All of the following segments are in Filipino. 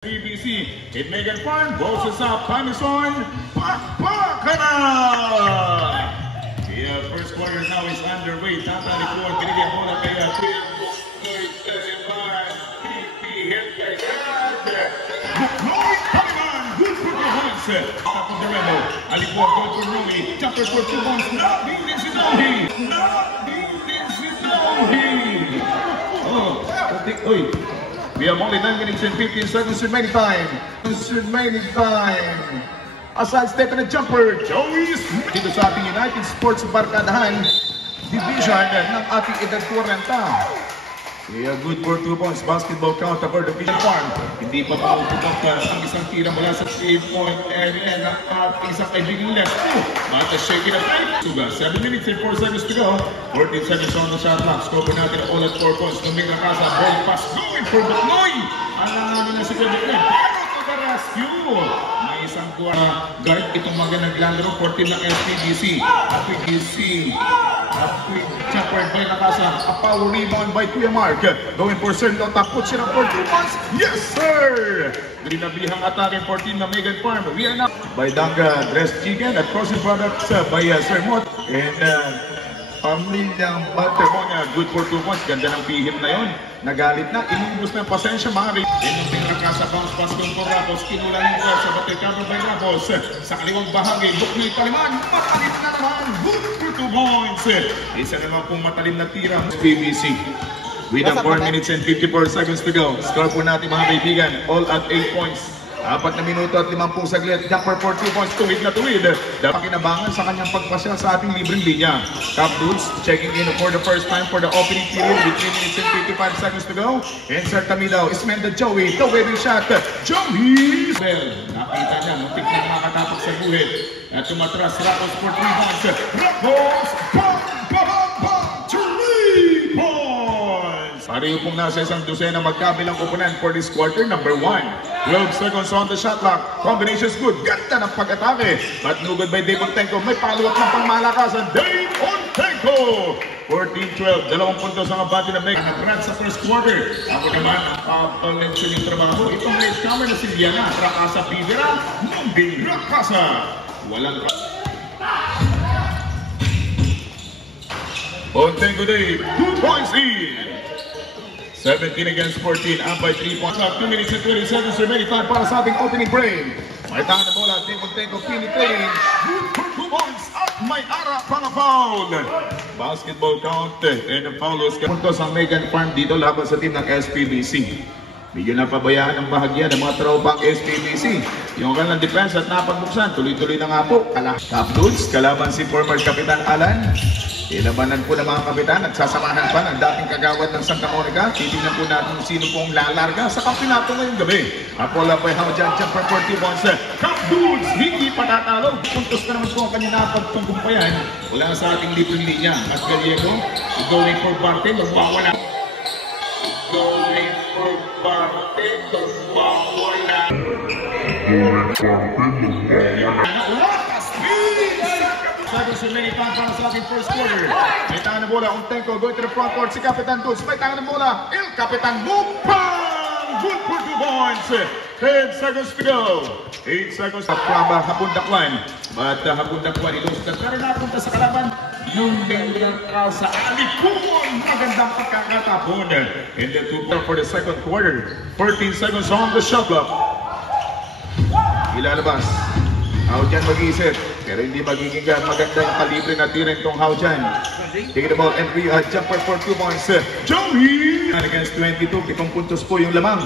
BBC in Megan Farm, boses up, Pamison, Pakpakana! The first quarter now is underway. Tata Nicole, binigyan mo na kaya Buknoy Kaliman, good for the Hunts. Top of the Remo, Alikuan goal for Rui, jumper for 2 points, not beating Sidohi! Oh, we have only 9 minutes and 15 seconds remaining time. A side step and a jumper. Joey Smith. Dito sa ating United Sports Barkadahan Division ng ating edad 40. Yeah, good for 2 points. Basketball count for the Vision Farm. Hindi pa maupupok ang isang tira mula sa 3-point area ng ating isang kaibigan left. Mata shaking up right. Suga, 7 minutes and 4 seconds to go. 14 seconds on the shot clock. Score natin all at 4 points. Tuming Rakasa, ball pass going for Buknoy. Alanganin na si Buknoy. Pero to the rescue. May isang guard itong mga naglalaro 14 ng SPBC. Happy jumper by Nakasa. A power rebound by Kuya Mark. Going for Sergio. Tapot siya ng 4 points. Yes, sir! Grinabihang atake 14 na Megan Farm. We are now by Danga Dress Chicken at Crossing Products by Sir Mott. And pamilyang Baltermonia. Good for 2 points. Ganda ng pihit na yon. Nagalit na. Inubos ng pasensya mga rin. Inubos Rakasa. Bounce pass doon for Rapos. Kinulang yung sa batay cover by Rapos. Sa kaliwang bahagi. Buknoy Kaliman. Matalim na naman. Good for 2 points. Isa naman pong matalim na tira. BBC. With 4 minutes and 54 seconds to go. Score po natin mga kaibigan. All at 8 points. 4 na minuto at 50 saglit. Jumper for 2 points. Tuwid na tuwid. Dapat kinabangan sa kanyang pagpasyal sa ating libreng linya. Cap Dudes checking in for the first time for the opening period with 3 minutes and 55 seconds to go. Insert Tamidaw. Ismenda Joey. The wedding shot. Joey! Well, nakita niya. Muntik na makatapak sa buhit. At tumatras. Rapos for 3 points. Rapos! Bang! 3 points! Pareho pong nasa isang dosena magkabilang kupunan for this quarter. Number 1. 12 seconds on the shot clock. Combination is good. Ganda ng pag-atake. But no good by Dave Ontenko. May follow-up ng pangmalakasan. Dave Ontenko! 14-12. 2 puntos ang abati na Megan. Nag-run sa first quarter. Ako naman ang papalensyon yung trabaho. Itong late comer na si Diana. Rakasa Pidera. Mundi Rakasa. Walang Ontenko Dave. 2 points in. 17 against 14, up by 3 points. 2 minutes and 20 seconds remaining time para sa ating opening break. May tangan na bola, Dave Ontenko penetrating. Good for 2 points at may ara pang foul. Basketball count and the foul was puntos ang Megan Farm dito laban sa team ng SPBC. Medyo napabayaan ang bahagya ng mga tropang SPBC. Yung kanilang defense at napagbuksan, tuloy-tuloy na nga po. Top Dudes, kalaban si former Kapitan Alan. Ilabanan po ng mga kapitan at sasamahan pa ng dating kagawad ng Santa Monica. Titignan po natin kung sino pong lalarga sa kampinato ngayong gabi. Apola pa yung Hao-Jan, jumper 40 points. Top Dudes, hindi patatalo. Puntos na naman po ang kanyang napagtungkumpayan. Wala sa ating libreng linya. Mas Gallego, going for Barte, magwawala. Going for Barte, magwawala. Seconds remaining time para sa ating first quarter. May tangan na bola, Ontenko going to the front court, si Kapitan Dudes. May tangan na bola, El Kapitan Mupang! Good for 2 points. 10 seconds to go. 8 seconds from Hapundakwan. But Hapundakwan ilos na pero napunta sa kalaban. Yung Dendraka sa Alikuan. Magandang pagkakatapon. And then 2 for the second quarter. 14 seconds on the shot clock. Ilalabas. Hao-Jan mag-iisip, pero hindi magiging maganda yung kalibre na tira itong Hao-Jan. Taking the ball, entry, jumper for 2 points. Joey! Against 22, 7 puntos po yung lamang.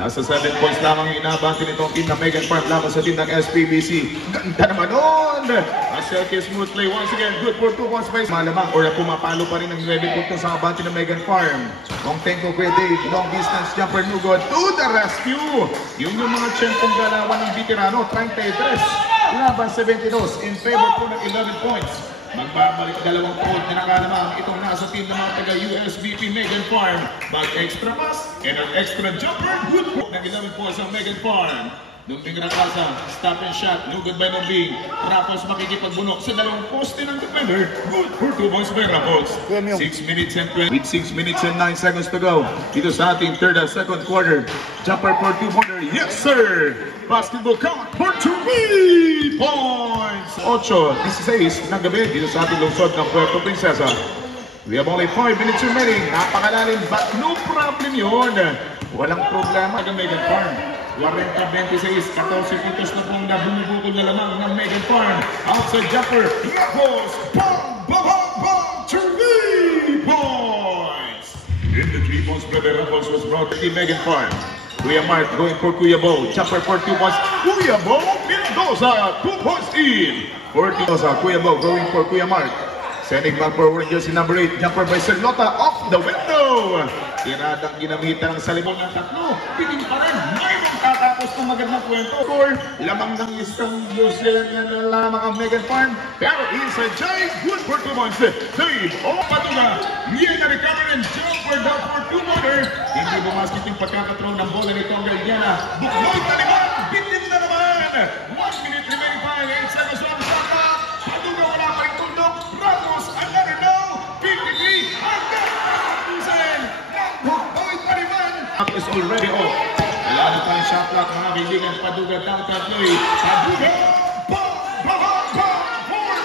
Nasa 7 points lamang yung inabante nitong team na Megan Farm laban sa team ng SPBC. Ganda naman nun! Aselke smooth play once again, good for 2 points by malamang or pumapalo pa rin ng 9 puntos sa abante ng Megan Farm. Ontenko Kuya Dave, long distance jumper no good to the rescue! Yun yung mga tiyempong galawan ng veterano, 33. Laban 72 in favor po ng 11 points. Magbabalik 2 point na nakalamang itong nasa team ng mga taga-USBP Megan Farm. Mag-extra pass and an extra jumper. Good point ng 11 points ang Megan Farm. Numbing Rakasa, stop and shot, lugod by Numbing. Rapos makikipagbunok sa dalawang poste ng defender. Good for 2 points by Rapos. 6 minutes and 20, with 6 minutes and 9 seconds to go. Dito sa ating third and second quarter. Jumper for 2-pointer, yes sir! Basketball count for 3 points! 8-16 ng gabi dito sa ating lungsod ng Puerto Princesa. We have only 5 minutes remaining. Napakalalim, but no problem yun. Walang problema ng Megan Farm. 40-26, 14 puntos na pong nabumubukol na lamang ng Megan Farm. Outside jumper, Rapos, bang, bang, bang, 3 points! In the 3 points, brother Rapos was brought to Megan Farm. Kuya Mark going for Kuya Bo. Jumper for 2 points. Kuya Bo, Mendoza, 2 points in. For Mendoza, Kuya Bo going for Kuya Mark. Sending back forward jersey number 8. Jumper by Serlota off the window. Tiradang ginamitan ng salibong ng tatlo. Piting pa rin. Mayroong tatapos ng magandang kwento. Score. Lamang ng isang Lucille na lamang ang Megan Farm. Pero inside Jai. Good for 2 points. Save. Oh, Patuga. Yan na recover and jumper down for 2-pointer. Hindi bumasket yung pagkakatrol ng bola ni Tonga Iliana. Bukloy na naman. Bitin na naman. 1 minute remaining 8 seconds on the shot clock. Patuga wala pa rin tundok. Ramos, another no. 53. Hanggang Tusen. Bukloy pa naman. Up is already off. Wala na pa yung shot clock mga kaibigan. Paduga down tatloy. Paduga. Bang, bang, bang.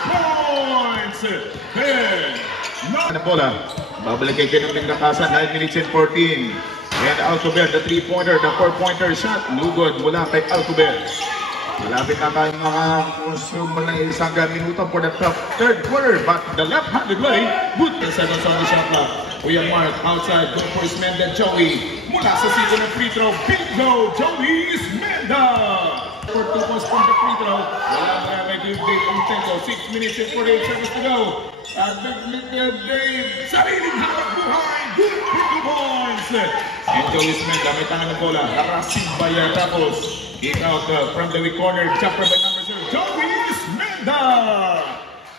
4 points. Na bola. Babalik kay Kinuming Nakasa. 9 minutes and 14. And Alcober, the 3-pointer, the 4-pointer shot. Lugod mula kay Alcober. Malapit na tayong mga consume ng isang minuto for the third quarter. But the left-handed way, good. The seconds on the shot clock. Kuya Mark outside, go for Ismenda Joey. Mula sa sito ng free throw, bingo! Joey Ismenda! For 2 points from the free throw. Wala na may Dave Umtenko. 6 minutes and 48 seconds to go. At Dave, sariling hawak buhay. Good for 2 points. And Joey Ismenda, may tangan ng bola. Nakasing by Tapos. Kick out from the weak corner. Jumper by number 0. Joey Ismenda!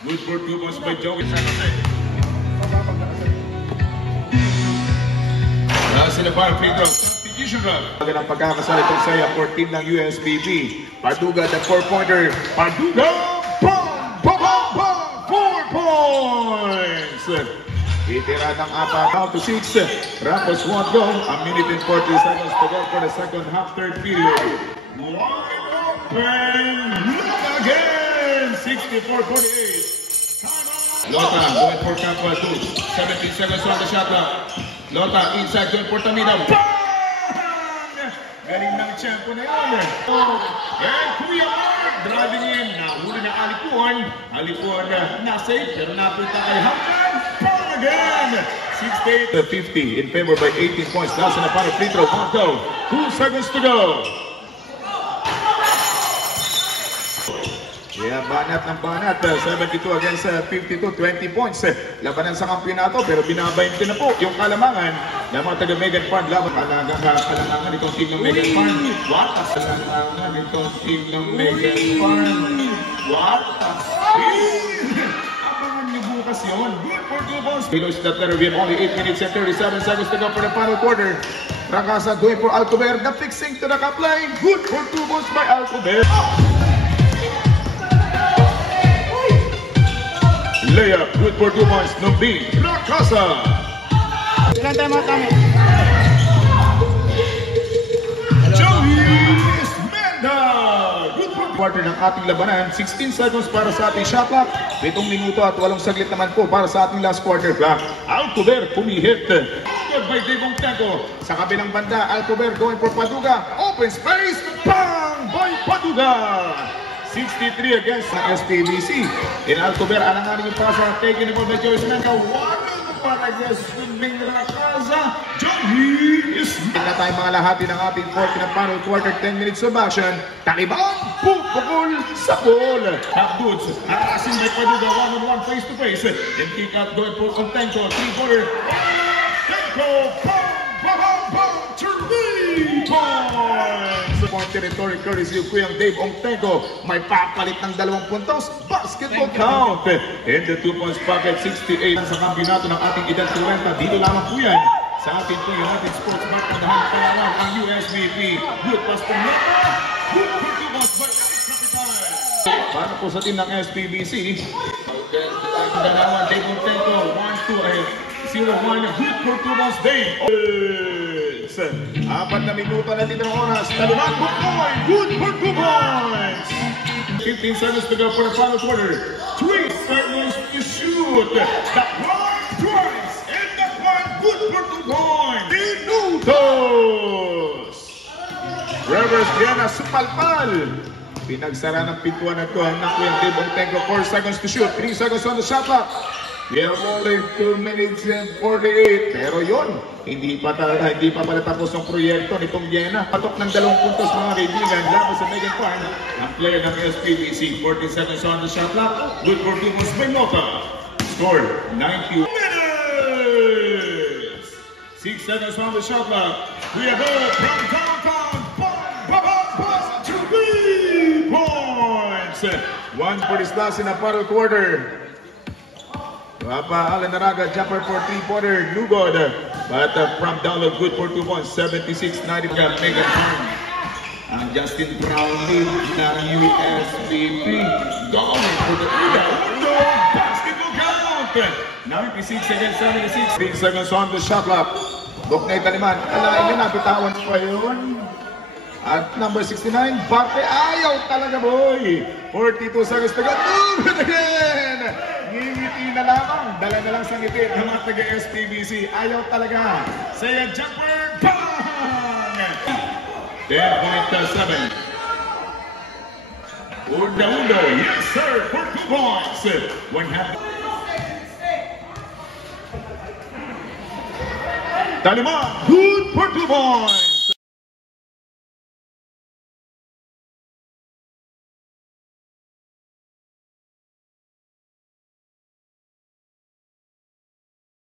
Good for 2 points by Joey Ismenda. Sila pa ang free throw. Substitution run. Ang pagkakasali itong saya for team ng USBB. Paduga, the 4-pointer. Paduga! Bang! Bang! Bang! 4 points! Itira ng 4 down to 6. Rapos won't go. A minute and 40 seconds to go for the second half, third period. Wide open! Look again! 64-48. Lota going for Campa 2. 17 seconds on the shot clock. Lota inside going for Tamina. Bang! Galing ng tiyempo na yun. And Kuya Mark driving in. Nahuli na Alipuan. Alipuan na-save pero napita kay Hamdan. Bang again! 68-50 in favor by 18 points. Nasa na para free throw. 2 seconds to go. Yeah, banat ng banat. 72 against 52, 20 points. Labanan sa kampyonato pero binabayin din na po yung kalamangan ng mga taga Megan Farm. Laban kalamangan itong team ng Megan Farm. What? Kalamangan itong team ng Megan Farm. What? Abangan niyo bukas yun. Good for 2 balls. Below that letter, we have only 8 minutes and 37 seconds to go for the final quarter. Rakasa going for Alcober. The fixing to the cup line. Good for 2 balls by Alcober. Layup, good for 2 points. Numbing Rakasa. Ilan tayo mga kami? Joey Ismenda. Good for quarter ng ating labanan. 16 seconds para sa ating shot clock. 7 minuto at 8 saglit naman po para sa ating last quarter clock. Alcober pumihit. Good by Dave Umtenko. Sa kabilang banda, Alcober going for Paduga. Open space. Bang! By Paduga. 63 against the SPBC. In Alcober, alanganin yung pasa taken over by Joey Ismenda. One para against Numbing Rakasa. Joey Ismenda. Na tayo mga lahati ng ating fourth and final quarter, 10 minutes of action. Talibang, pupukul sa ball. Half boots, harassing by Paduga, one-on-one face-to-face. And kick out going for Umtenko, 3-quarter. Umtenko, bang, bang, bang, bang, 3 points. Point territory courtesy of Kuyang Dave Umtenko. May papalit ng 2 puntos. Basketball count. In the 2 points pocket, 68 sa kampyonato ng ating edad 30. Dito lamang po yan sa ating po United Sports Bar Kadahan Palawan ang USBP. Good pass to Mata. Good for 2 points by Capital. Para po sa team ng SPBC. Dalawan, Dave Montenko, 1-2 ahead. 0-1, good for 2 points, Dave. 4 na minuto na dito ng oras. Taluman, good for 2 points. 15 seconds to go for the final quarter. 3 seconds to shoot. That one twice. And that one good for 2 points. Minutos. Rivers Diana Supalpal. Pinagsara ng pintuan na ito ang nakuha Dave Montenko. 4 seconds to shoot. 3 seconds on the shot clock. We have only 2 minutes and 48. Pero yun, hindi pa pala tapos ang proyekto nitong Vienna. Patok ng 2 puntos mga kaibigan laban sa Megan Farm. Ang player ng SPBC, 40 seconds on the shot clock. Good for 2 points by Nota. Score, 90 minutes. 6 seconds on the shot clock. We have all from downtown. 3 points. 1 for this last in the final quarter. Papa Alan Naraga, jumper for 3-pointer, Lugod. But from download, good for 2 points, 76-90. Megan Farm. And Justin Brownlee ng USBP. Going for the basketball count. 96 against 76. 3 seconds on the shot clock. Buknay Taliman. Alain nyo na, bitawan pa yun. At number 69, Barte, ayaw talaga boy. 42 seconds to go. Do it again. Ngingiti na lamang. Dala na lang sa ngiti ng mga taga-SPBC. Ayaw talaga. Say a jumper. Bang! 10.7. Undo. Yes sir. For 2 points. 1/2. Taliman. Good for 2 points.